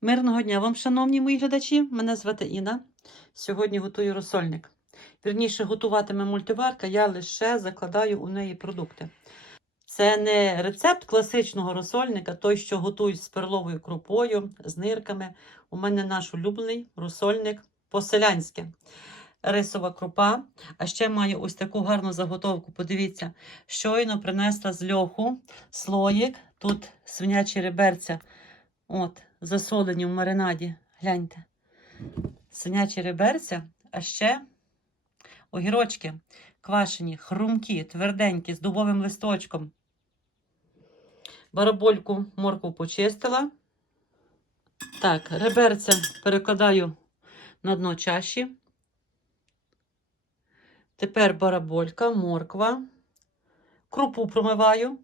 Мирного дня вам, шановні мої глядачі. Мене звати Інна. Сьогодні готую розсольник. Вірніше, готуватиме мультиварка, я лише закладаю у неї продукти. Це не рецепт класичного розсольника, той, що готують з перловою крупою, з нирками. У мене наш улюблений розсольник по-селянськи. Рисова крупа. А ще маю ось таку гарну заготовку. Подивіться, щойно принесла з льоху слоїк. Тут свинячі реберця. От, засолені в маринаді. Гляньте. Свинячі реберця, а ще огірочки квашені, хрумкі, тверденькі, з дубовим листочком. Барабольку моркву почистила. Так, реберця перекладаю на дно чаші. Тепер бараболька, морква. Крупу промиваю.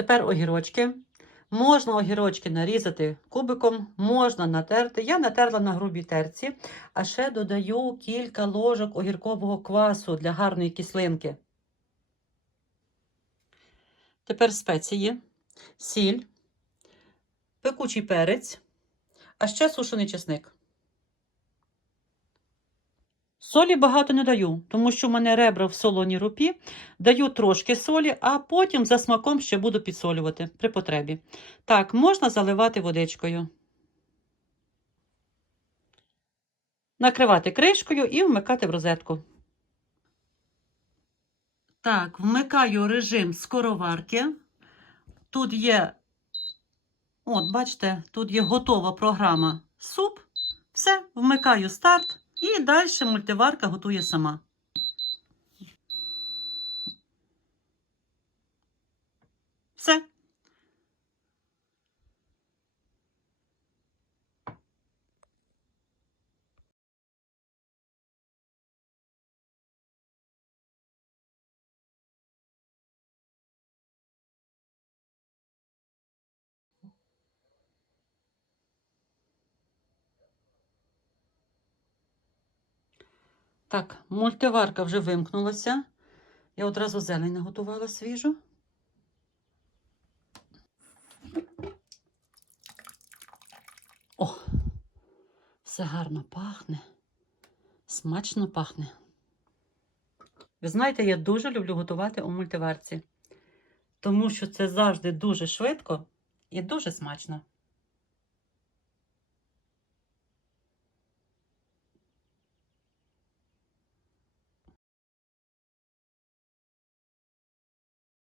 Тепер огірочки. Можна огірочки нарізати кубиком, можна натерти. Я натерла на грубій терці, а ще додаю кілька ложок огіркового квасу для гарної кислинки. Тепер спеції, сіль, пекучий перець, а ще сушений чесник. Солі багато не даю, тому що в мене ребра в солоній рупі. Даю трошки солі, а потім за смаком ще буду підсолювати при потребі. Так, можна заливати водичкою. Накривати кришкою і вмикати в розетку. Так, вмикаю режим скороварки. Тут є, от, бачите, тут є готова програма суп. Все, вмикаю старт. І далі мультиварка готує сама. Все. Так, мультиварка вже вимкнулася. Я одразу зелень наготувала свіжу. О, все гарно пахне. Смачно пахне. Ви знаєте, я дуже люблю готувати у мультиварці, тому що це завжди дуже швидко і дуже смачно.